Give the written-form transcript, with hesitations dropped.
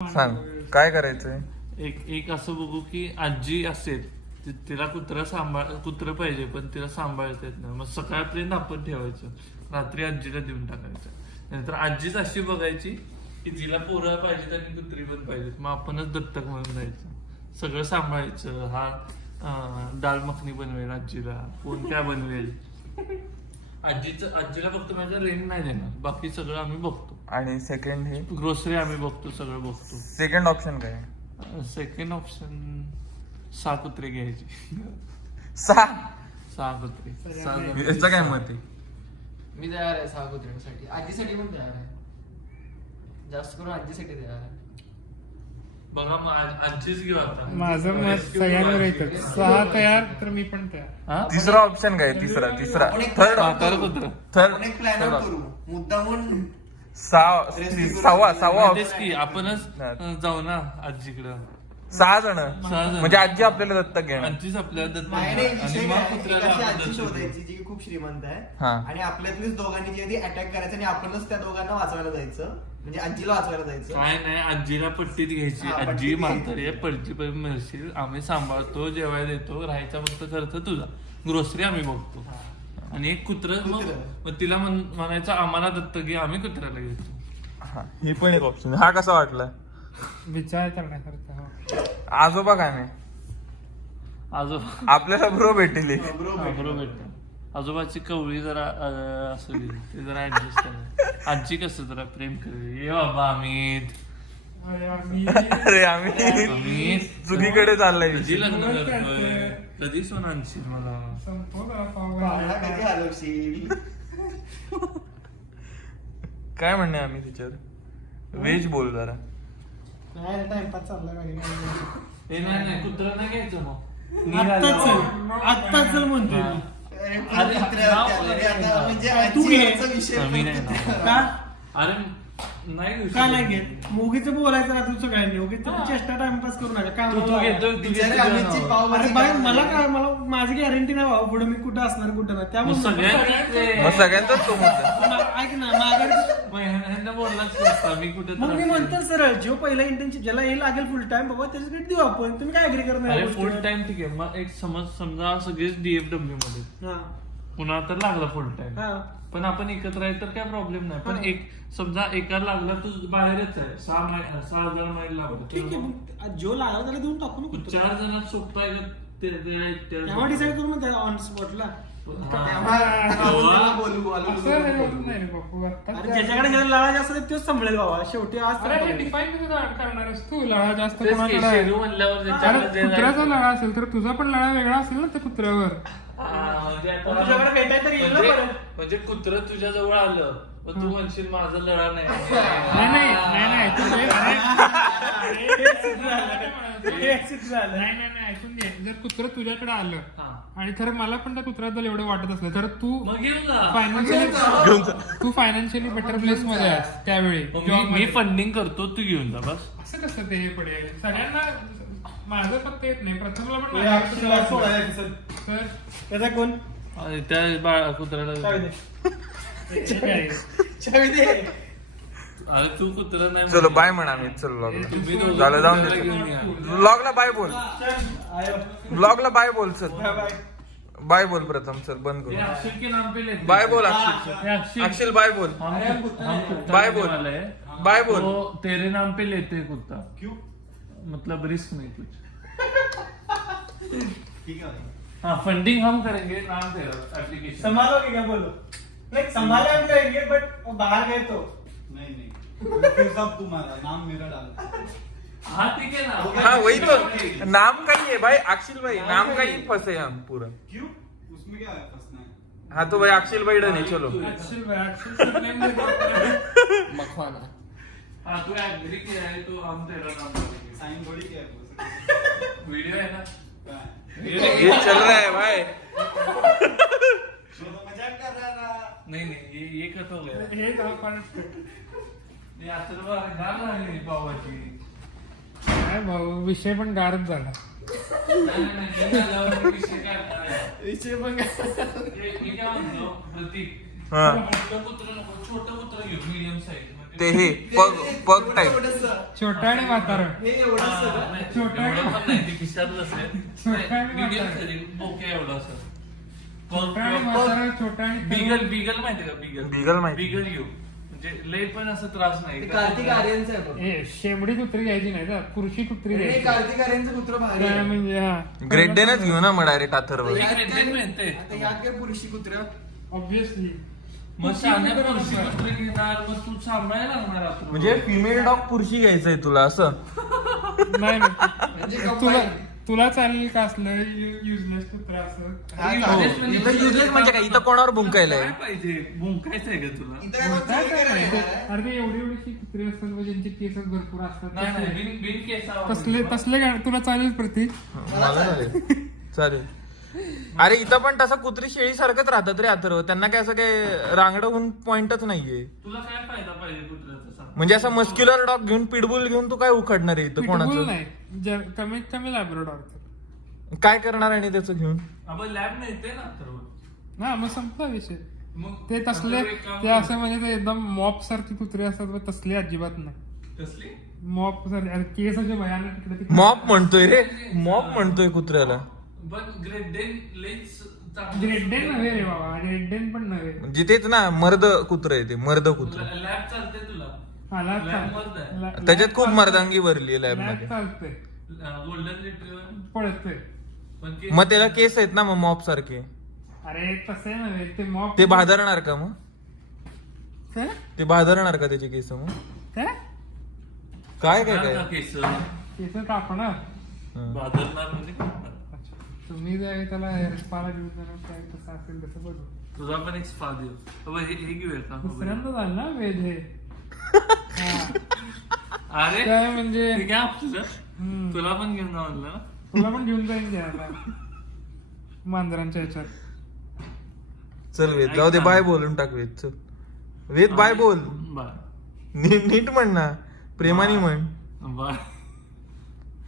सांग काय करायचंय. एक असं बघू की आजी असेल तिला कुत्र पाहिजे पण तिला सांभाळता येत नाही, मग सकाळपर्यंत आपण ठेवायचं, रात्री आजीला देऊन टाकायचं. नंतर आजीच अशी बघायची की जिला पोरं पाहिजेत आणि कुत्री पण पाहिजेत, मग आपणच दत्तक म्हणून जायचं, सगळं सांभाळायचं. हा दाल मखनी बनवेल आजीला, कोण काय बनवेल. आजीला फक्त माझ्या रेंट नाही देणार, बाकी सगळं आम्ही बघतो. आणि सेकंड हे ग्रोसरी आम्ही बघतो, सगळं बघतो. सेकंड ऑप्शन काय. सेकंड ऑप्शन 6 कुत्रे घ्यायची. 6 कुत्रे. याचं काय मत आहे. मी तयार आहे 6 कुत्र्यांसाठी, आजीसाठी पण तयार आहे, जास्त करून आजीसाठी तयार आहे. बघा मग आजीच घेऊ आता. माझं मत सगळ्यांवर येतं, 6 तयार तर मी पण तयार. तिसरा ऑप्शन काय. तिसरा म्हातारं कुत्रं. थर्ड प्लॅन करू मुद्दामून. सहावा तेच की आपणच जाऊ ना आजीकडं. 6 जण 6 जण. म्हणजे आजी आपल्याला दत्तक घेणार. आजीच आपल्याला दत्तक नाही घेणार. नाही, आणि विषय मग काय आहे, कुत्र्याला एक अशी आपण आजी दत्तक घेऊ. शोधायची जी खूप श्रीमंत आहे हा. आणि आपल्यातलीच दोघांनी जी अटॅक करायचं आणि आपणच त्या दोघांना वाचवायला जायचं, म्हणजे आजीला वाचवायला जायचं. काय नाही, आजीला पट्टीत घ्यायची. हा, आजी पट्टीत म्हातारी आहे, पट्टी पण मिळशील, आम्ही सांभाळतो, जेवायला देतो, राहायचा फक्त खर्च तुझा, ग्रोसरी आम्ही बघतो. आणि एक कुत्रं मग तिला म्हणायचं आम्हाला दत्तक घे, आम्ही कुत्र्याला घेतो. हे पण एक ऑप्शन. हा कसा वाटला. विचार करण्यासारखं. आजोबा काय नाही. आजोबा आपल्याला ब्रो भेटेल. बरोबर. आजोबाची कवळी जरा असली ते जरा ऍडजस्ट करा. आजी कसं जरा प्रेम करेल. ये बाबा अमित, अरे आम्ही अमित चुकीकडे चाललाय. कधी लग्न करतोय, कधी सोन आणशील मला. पाहुणा कधी हलवशील. काय म्हणणे आम्ही तिच्यावर. व्हेज बोल जरा. टाइमपास चाललाय. हे नाही कुत्रा नाही घ्यायचं मग. आत्ता चल म्हणतो मी. अरे, अरे, कुत्र्यावर चाललं रे आता, म्हणजे तू घे. आजीवरचा विषय मी नाही फक्त. ना. का अरे नाही घेऊ का नाही शकत. घेत. मुगीचं बोलायचं ना तू सगळ्यांनी, उगीचं चेष्टा टाइमपास करू नका. काय तू मला- घेतो बिचारी आम्हीची अरे पावभाजी बाई, खाणार मला नाही. काय, मला माझी गॅरंटी नाही भाऊ, पुढे मी कुठं असणार कुठं नाही, मग त्यामुळे सगळ्यांनी मग सगळ्यांचाच तो मुद्दा. ऐक ना माघारी. मग ह्यांना बोललाच नसता मी कुठे मग मी म्हणतो सरळ, जो पहिला इंटर्नशिप ज्याला हे लागेल फुल टाइम बाबा त्याच्याकडे देऊ आपण. तुम्ही काय अग्री करणार अरे या फुल गोष्टीवर? टाइम ठीक आहे. मग एक समजा सगळेच डीएफडब्ल्यू मध्ये, हा, पुन्हा तर लागला फुल टाइम, हा. पण आपण एकत्र आहे तर काय प्रॉब्लेम नाही. पण एक समजा एका लागला तू बाहेरच आहे, 6,000 माईल लागला, ठीक आहे, मग जो लागला त्याला देऊन टाकू ना कुठं. 4 जणात सोपं आहे का तेव्हा डिसाईड करू ना त्या ऑन स्पॉटला. तेव्हा बोलू असं नाही होत नाही रे बापू. अरे ज्याच्याकडे ज्याला लळा जास्त आहे तोच सांभाळेल बाबा. शेवटी आज डिफाईन कसं करणार आहेस तू. लळा जास्त कोणाकडे आहे? शेरू म्हणल्यावर अरे ज्याच्याकडे जे कुत्र्याचा जायचं. लळा असेल तर तुझा पण लळा वेगळा असेल ना त्या कुत्र्यावर. म्हणजे आता- तुझ्याकडे भेटायला तर येईल ना म्हणजे- परत. म्हणजे कुत्र तुझ्या जवळ आलं पण तू म्हणशील माझा लढा नाही. नाही तू हे- हे exit झालं. नाही ऐकून घे. जर कुत्र तुझ्याकडे आलं हा. आणि खरं मला पण त्या कुत्र्याबद्दल एवढं वाटत असलं तर तू मग घेऊन जा. फायनान्शियली बेटर प्लेस मध्ये आहेस त्यावेळी. मग मी फंडिंग करतो, तू घेऊन जा बस. असं कसं ते हे पडेल सगळ्यांना. माझं फक्त येत नाही, प्रथमला पण हे नाही. अक्षरला सोळा episode. तर त्याचा कोण आणि त्या कुत्र्याला चावी दे. हे काय? चावी दे. अरे तू कुत्रा नाही चलो बाय म्हणा आम्ही. चल तुम्ही ब्लॉग दोघं झालं जाऊन कुत्र्याला घेऊन या. ब्लॉगला बाय बोल. आयो. ब्लॉगला बाय बोल. चल बाय बाय. बाय बोल प्रथम. चल बंद ये करू. अक्षिल के नाम पे लेते बाय बोल ये अक्षिल. अक्षिल अक्षिल बाय बोल. हम कुत्ता बाय लेने बोल. वाले हैं, बाय बोल. तो तेरे नाम पे लेते हैं कुत्ता. क्यों? मतलब रिस्क नहीं कुछ. ठीक आहे. हाँ फंडिंग हम करेंगे, नाम तेरा एप्लीकेशन. संभालोगे क्या बोलो. नहीं संभाले हम करेंगे बट बाहर गए तो. नहीं फिर सब तुम्हारा नाम मेरा डालो. हाँ ठीक है ना. हाँ वही तो नाम का ही है भाई. अक्षिल भाई नाम का ही फंसे हम पूरा. क्यों उसमें क्या है फंसना है. हाँ तो भाई अक्षिल भाई डन है. चलो अक्षिल सरनेम देतो. मखवाना. हाँ तू एग्री किया है तो हम तेरा नाम करेंगे. साइन थोड़ी क्या है. वीडियो है ना. क्या है. ये चल रहा है भाई. मैं तो मजाक कर रहा था. नहीं ये कट हो गया. हे का पण ये असं गार लागली पावाची. काय भाऊ, विषय पण गारच झाला. नाही हे झाल्यावर विषय काय करणार? विषय पण मी काय म्हणतो प्रतीक, हाँ मोठं कुत्रं नको, छोटं कुत्रं घेऊ मीडियम साईज. म्हणजे ते हे पग टाईप. छोटा आणि म्हातारा हे एवढं सगळं नाही, छोटा एवढं पण नाही, ते खिशातलं असेल. छोटा आणि Medium म्हातारा. size, बोके एवढं असं. छोटा आणि म्हातारा छोटा आणि बिगल माहितीये का बिगल? बिगल माहिती. बिगल घेऊ म्हणजे लय पण असं त्रास नाही. ते कार्तिक आर्यनचं आहे बघ. ए, शेंबडी कुत्री घ्यायची नाही का पुरुषी कुत्री नाही, घ्यायची कार्तिक आर्यनचं कुत्र भारी काय आहे. म्हणजे हा ग्रेट डेनच घेऊ ना मग डायरेक्ट अथर्व. यात Great काय- Dane मिळते. आता यात काय पुरुषी कुत्र ऑब्विसली मग शाळेत पुरुषी कुत्री घेणार मग तू सांभाळायला लागणार आता. म्हणजे फिमेल डॉग पुरुषी घ्यायचंय तुला असं. नाही म्हणजे तुला combine. तुला चालेल का असलं युजलेस कुत्रा असं हा, हो. चालेल. इथं useless म्हणजे काय? इथं कोणावर भुंकायलंय? काय पाहिजे भुंकायचंय का तुला? इथं काय कोण चोरी करायला येणार आहे? अरे ते एवढी कुत्री असतात म्हणजे ज्यांचे केस भरपूर असतात नाही नाही तसले- बिन केसावर. तसले काय तुला चालेल प्रतीक मला चालेल. चालेल. अरे इथं पण तसं कुत्री शेळी सारखंच राहतात रे अथर्व. त्यांना काय असं काय रांगडं होऊन पॉइंटच नाहीये. तुला काय फायदा पाहिजे कुत्र्याचा सांग? म्हणजे असं मस्क्युलर डॉग घेऊन पिटबुल घेऊन तू काय उखडणार आहे इथं पिटबुल कोणाचं? नाही कमीत कमी लॅब्राडॉर काय करणार आणि त्याचं घेऊन? आपण लॅब नाही येते ना तर ना मग संपला विषय मग ते तसले आता एक काम ते कर. असं म्हणजे ते एकदम मॉप सारखी कुत्रे असतात बघ, तसले अजिबात नाही कसली मॉप सारखे केस असे भयानक तिकडे तिकडे. मॉप म्हणतोय रे. मॉप म्हणतोय कुत्र्याला. पण ग्रेट डेन लेन्स ग्रेट डेन नव्हे रे बाबा ग्रेट डेन पण नव्हे म्हणजे तेच ना मर्द कुत्र आहे ते. मर्द कुत्र. लॅब चालते तुला हा, लॅब लॅब चालतंय. मर्द आहे. लॅब त्याच्यात खूप चालतंय. मर्दांगी भरली लॅब लॅब मध्ये. चालतंय गोल्डन रिट्रीवर पळतोय पण मग त्याला केस आहेत ना मग मॉप सारखे. अरे तसं नव्हे ते मॉप ते भादरणार का मग? काय ते भादरणार का त्याचे केस मग? काय काय काय काय? केस केस कापणार हं. बादलणार म्हणजे काय? अच्छा. तुम्ही जर त्याला हेअरस्पाला घेऊन जाणार काय कसं असेल तसं बघू तुझा पण एक स्पा देऊ हे घेऊया का दुसऱ्यांदा झालं ना वेज हे हा. अरे काय म्हणजे ते काय आपलं हम्म. तुला पण घेऊन जा म्हणलं ना. तुला पण घेऊन जाईन घ्यायला मांजरांच्या ह्याच्यात चल वेद जाऊ दे. बाय बोलून टाक वेद. चल वेद बाय बोल. बाय नीट म्हण ना. प्रेमाने म्हण. बाय